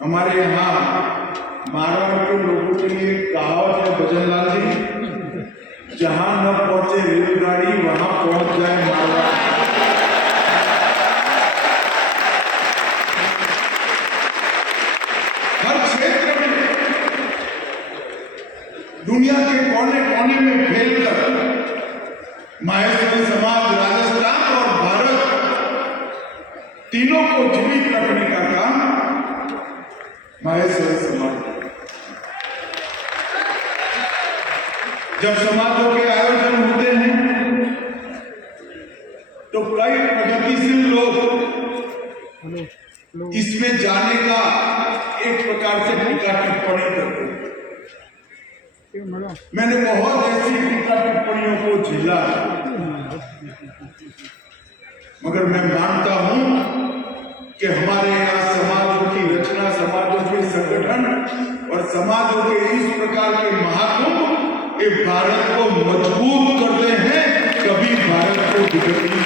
हमारे यहाँ मारवाड़ के लोगों के लिए कहावत है भजनलाल जी, जहां न पहुंचे रेलगाड़ी वहां पहुंच जाए मारवाड़। हर क्षेत्र में दुनिया के कोने कोने में फैलकर माहेश्वरी समाज राजस्थान और भारत तीनों को जीवित रखने का काम माहेश्वरी समाज। जब समाजों के आयोजन होते हैं तो कई प्रगतिशील लोग इसमें जाने का एक प्रकार से टीका टिप्पणी करते हैं। मैंने बहुत ऐसी टीका टिप्पणियों को झेला, मगर मैं मानता हूं कि हमारे यहाँ समाजों की रचना, समाजों के संगठन और समाजों के इस प्रकार के महाकुंभ ये भारत को मजबूत करते हैं, कभी भारत को बिगड़ने।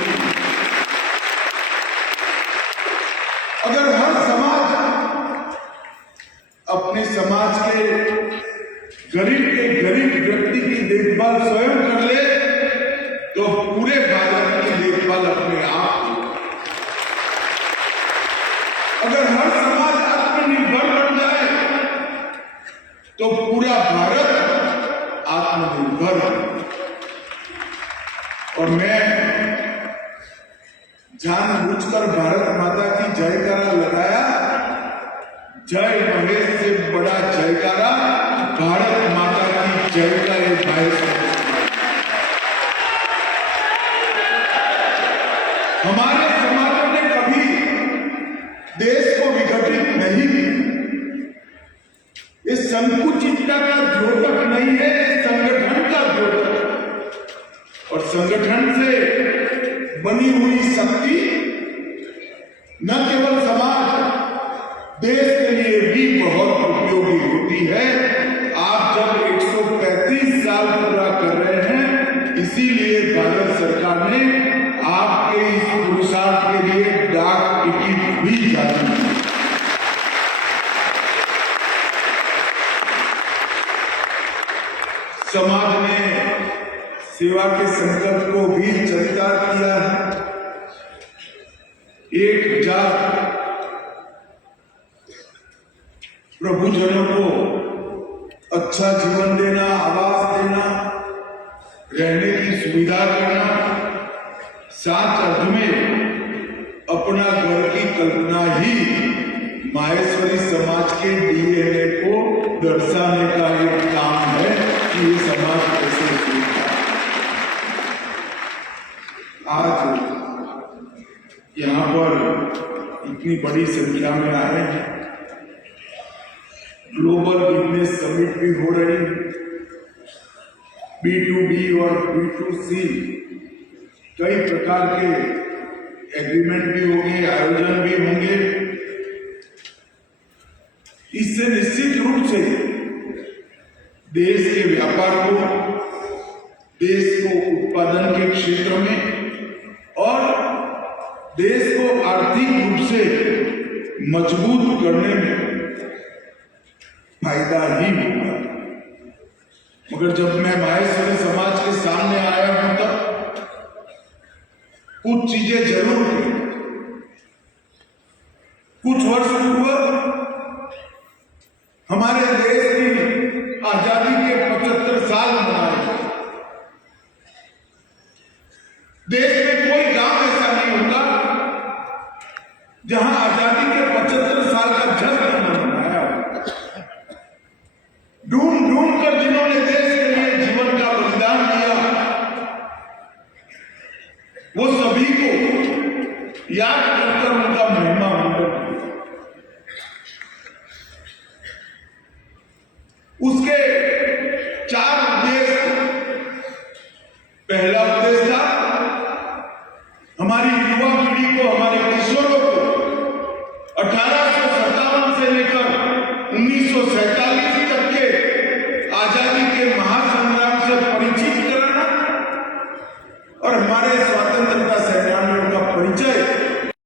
अगर हर समाज अपने समाज के गरीब व्यक्ति की देखभाल स्वयं कर ले तो पूरे भारत की देखभाल अपने आप। अगर हर समाज आत्मनिर्भर बन जाए तो पूरा भारत आत्मनिर्भर। और मैं जानबूझकर भारत माता की जयकारा लगाया। जय महेश से बड़ा जयकारा भारत माता की जय का एक भाई। हमारे समाज ने कभी देश को विघटित नहीं किया। ये संकुचितता का द्योतक नहीं है, संगठन का द्योतक। और संगठन से बनी हुई शक्ति न केवल समाज, देश के लिए भी बहुत उपयोगी होती है। आप जब 135 साल पूरा कर रहे हैं, इसीलिए भारत सरकार ने आपके इस पुरुषार्थ के लिए डाक टिकट भी जारी की। समाज ने सेवा के संकल्प को भी चरितार्थ किया है। 1000 प्रभुजनों को अच्छा जीवन देना, आवास देना, रहने की सुविधा करना, साथ अर्थ में अपना घर की कल्पना ही माहेश्वरी समाज के डीएनए को दर्शाने का एक काम है कि ये समाज कैसे सोचता है। आज यहाँ पर इतनी बड़ी संख्या में आए हैं। ग्लोबल बिजनेस समिट भी हो रही है। B2B और B2C कई प्रकार के एग्रीमेंट भी होंगे, आयोजन भी होंगे। इससे निश्चित रूप से देश के व्यापार को, देश को उत्पादन के क्षेत्र में और देश को आर्थिक रूप से मजबूत करने में फायदा ही होगा। मगर जब मैं माहेश्वरी समाज के सामने आया हूं तब कुछ चीजें जरूर थी। कुछ वर्ष पूर्व हमारे देश की आजादी के 75 साल मनाए। देश में कोई गांव ऐसा नहीं होता जहां आजादी के 75 साल का जश्न